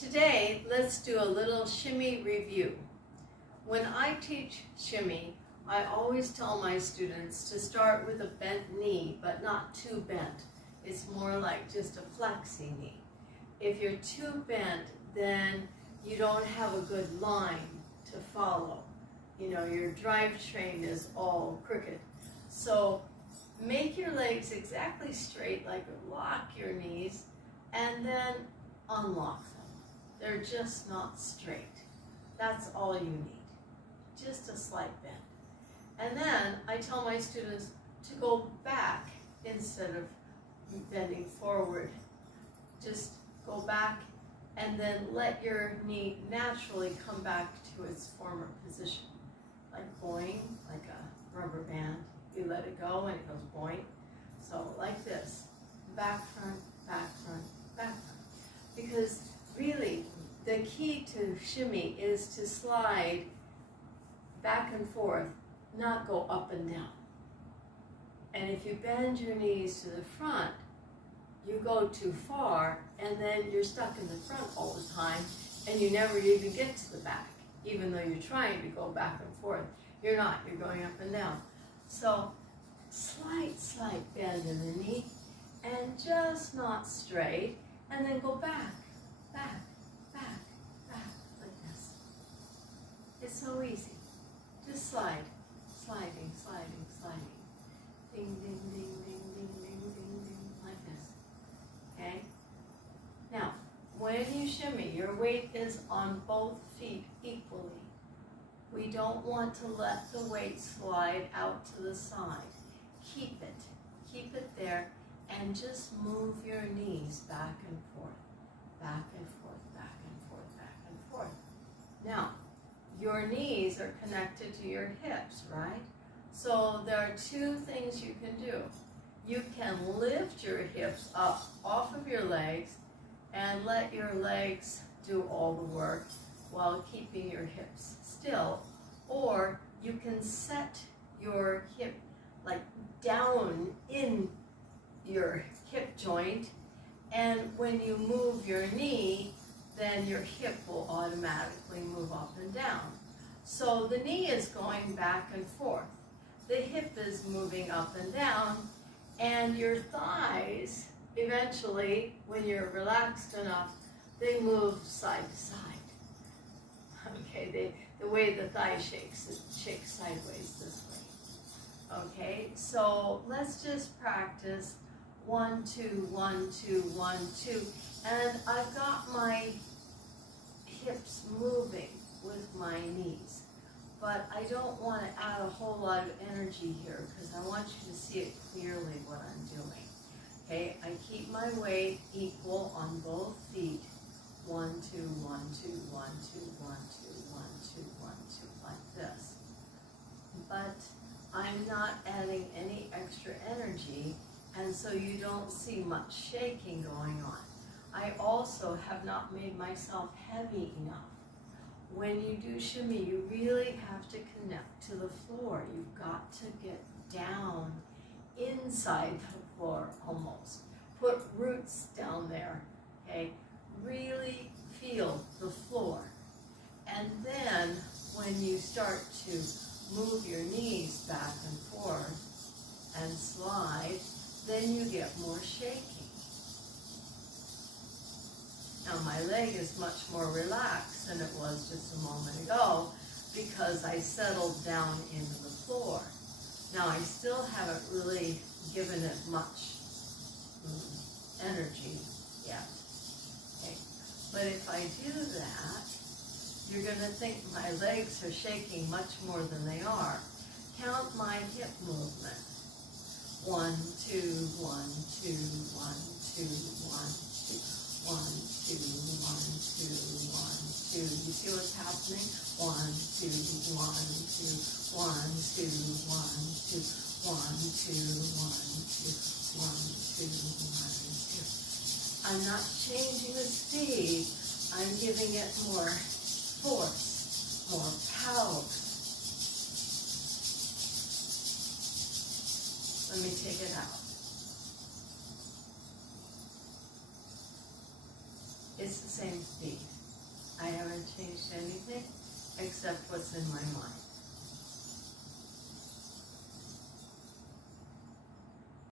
Today, let's do a little shimmy review. When I teach shimmy, I always tell my students to start with a bent knee, but not too bent. It's more like just a flexy knee. If you're too bent, then you don't have a good line to follow. You know, your drivetrain is all crooked. So make your legs exactly straight, like lock your knees, and then unlock them. They're just not straight. That's all you need, just a slight bend. And then I tell my students to go back instead of bending forward. Just go back and then let your knee naturally come back to its former position. Like boing, like a rubber band. You let it go and it goes boing. So like this, back front, back front, back front. Because really, the key to shimmy is to slide back and forth, not go up and down. And if you bend your knees to the front, you go too far, and then you're stuck in the front all the time, and you never even get to the back, even though you're trying to go back and forth. You're not, you're going up and down. So, slight bend in the knee, and just not straight, and then go back, back, back, back, like this. It's so easy. Just slide, sliding, sliding, sliding. Ding, ding, ding, ding, ding, ding, ding, ding, like this. Okay? Now, when you shimmy, your weight is on both feet equally. We don't want to let the weight slide out to the side. Keep it there, and just move your knees back and forth, back and forth, back and forth, back and forth. Now, your knees are connected to your hips, right? So there are two things you can do. You can lift your hips up off of your legs and let your legs do all the work while keeping your hips still. Or you can set your hip like down in your hip joint, and when you move your knee, then your hip will automatically move up and down. So the knee is going back and forth. The hip is moving up and down, and your thighs, eventually, when you're relaxed enough, they move side to side. Okay, the way the thigh shakes, it shakes sideways this way. Okay, so let's just practice 1, 2, 1, 2, 1, 2, and I've got my hips moving with my knees, but I don't want to add a whole lot of energy here because I want you to see it clearly what I'm doing. Okay, I keep my weight equal on both feet. 1, 2, 1, 2, 1, 2, 1, 2, 1, 2, 1, 2, like this. But I'm not adding any extra energy, and so you don't see much shaking going on. I also have not made myself heavy enough. When you do shimmy, you really have to connect to the floor. You've got to get down inside the floor almost. Put roots down there, okay? Really feel the floor. And then when you start to move your knees back and forth and slide, then you get more shaking. Now my leg is much more relaxed than it was just a moment ago because I settled down into the floor. Now I still haven't really given it much energy yet. Okay. But if I do that, you're going to think my legs are shaking much more than they are. Count my hip movement. 1, 2, 1, 2, 1, 2, 1, 2. 1, 2, 1, 2, 1, 2. You see what's happening? 1, 2, 1, 2, 1, 2, 1, 2, 1, 2, 1, 2, 1, 2, 1, 2. I'm not changing the speed. I'm giving it more force, more power. Let me take it out. It's always the same speed. I haven't changed anything except what's in my mind.